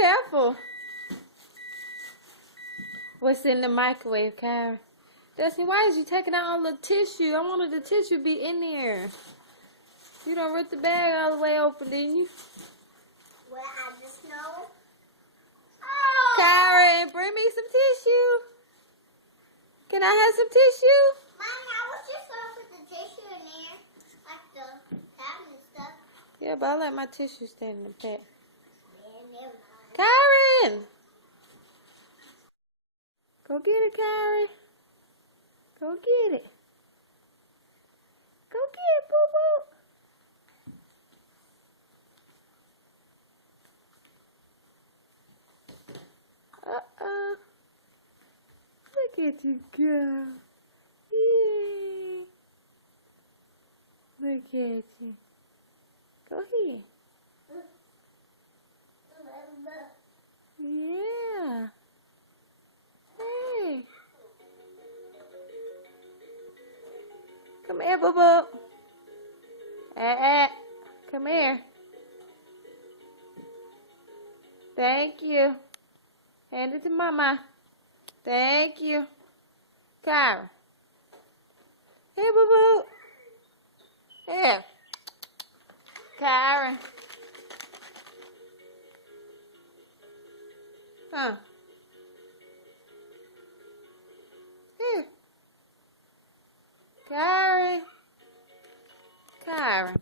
careful. What's in the microwave, Kyra? Destiny, why is you taking out all the tissue? I wanted the tissue to be in there. You don't rip the bag all the way open, didn't you? Well, I just know. Oh. Kyra, bring me some tissue. Can I have some tissue? Mommy, I was just going to put the tissue in there. Like the cabinet stuff. Yeah, but I let my tissue stand in the back. Yeah, never mind. Kyron! Go get it, Kyrie. Go get it. Go get it, boo-boo. Uh-oh. Look at you go. Yeah. Look at you. Go ahead. Yeah. Hey. Come here, boo-boo. Come here. Thank you. Hand it to Mama. Thank you. Kyra. Here, boo-boo. Here. Kyra. Huh. Here. Kyra. Kyra.